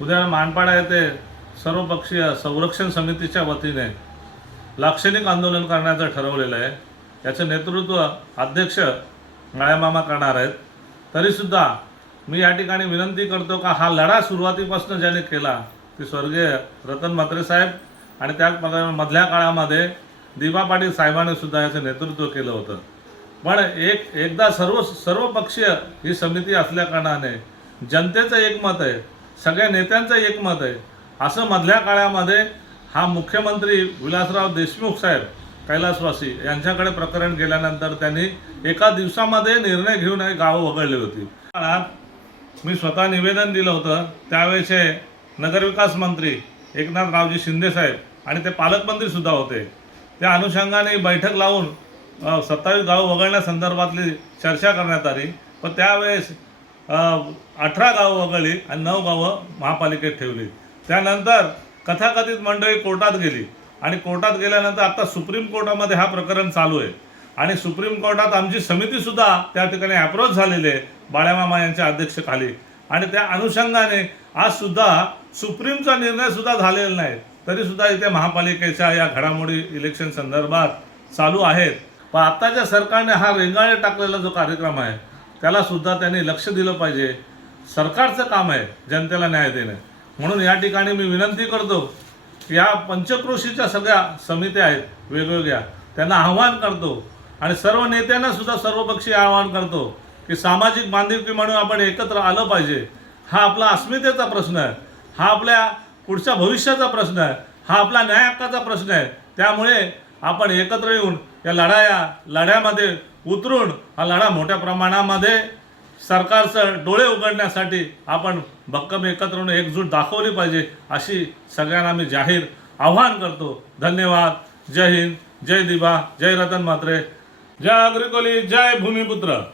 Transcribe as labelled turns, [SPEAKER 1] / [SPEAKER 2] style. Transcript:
[SPEAKER 1] उद्या मानपाडा येथे सर्वपक्षीय संरक्षण समितीच्या वतीने लाक्षणिक आंदोलन करण्याचं ठरवलेलं आहे. याचं नेतृत्व अध्यक्ष माळ्यामामा करणार आहेत. तरीसुद्धा मी या ठिकाणी विनंती करतो का हा लढा सुरुवातीपासून ज्याने केला ते स्वर्गीय रतन म्हात्रे साहेब आणि त्या मधल्या काळामध्ये दिबा पाटील साहेबांनी सुद्धा याचं नेतृत्व केलं होतं. पण एक एकदा सर्व सर्वपक्षीय ही समिती असल्याकारणाने जनतेचं एकमत आहे. सगळ्या नेत्यांचं एकमत आहे. असं मधल्या काळामध्ये हा मुख्यमंत्री विलासराव देशमुख साहेब कैलासवासी यांच्याकडे प्रकरण गेल्यानंतर त्यांनी एका दिवसामध्ये निर्णय घेऊन हे गावं वगळली होती. काळात मी स्वतः निवेदन दिलं होतं. त्यावेळेचे नगरविकास मंत्री एकनाथरावजी शिंदेसाहेब आणि ते पालकमंत्री सुद्धा होते. त्या अनुषंगाने बैठक लावून सत्तावीस गावं वगळण्यासंदर्भातली चर्चा करण्यात आली. पण त्यावेळेस अठरा गावं वगळली आणि नऊ गावं महापालिकेत ठेवली. त्यानंतर कथाकथित मंडळी कोर्टात गेली. आणि कोर्टात गेल्यानंतर आता सुप्रीम कोर्टामध्ये हा प्रकरण चालू आहे. आणि सुप्रीम कोर्टात आमची समितीसुद्धा त्या ठिकाणी अप्रोच झालेली आहे बाळ्यामामा यांच्या अध्यक्षखाली आणि त्या अनुषंगाने आज सुद्धा सुप्रीमचा निर्णयसुद्धा झालेला नाही. तरीसुद्धा इथे महापालिकेच्या या घडामोडी इलेक्शन संदर्भात चालू आहेत. पण आत्ताच्या सरकारने हा रेंगाळे टाकलेला जो कार्यक्रम आहे त्याला सुद्धा त्यांनी लक्ष दिलं पाहिजे. सरकारचं काम आहे जनतेला न्याय देणं. म्हणून या ठिकाणी मी विनंती करतो या पंचक्रोशीच्या सगळ्या समित्या आहेत वेगवेगळ्या त्यांना आव्हान करतो. आणि सर्व नेत्यांना सुद्धा सर्वपक्षीय आवाहन करतो की सामाजिक बांधिलकी म्हणून आपण एकत्र आलं पाहिजे. हा आपला अस्मितेचा प्रश्न आहे. हा आपल्या पुढच्या भविष्याचा प्रश्न आहे. हा आपला न्याय हक्काचा प्रश्न आहे. त्यामुळे आपण एकत्र येऊन या लढाया लढ्यामध्ये उतरून हा लढा मोठ्या प्रमाणामध्ये सरकारचं डोळे उघडण्यासाठी आपण भक्कम एकत्र एकजूट दाखवली पाहिजे अशी सगळ्यांना मी जाहीर आव्हान करतो. धन्यवाद. जय हिंद. जय दिवा. जय रतन म्हात्रे जय अग्रिकोली. जय भूमिपुत्र.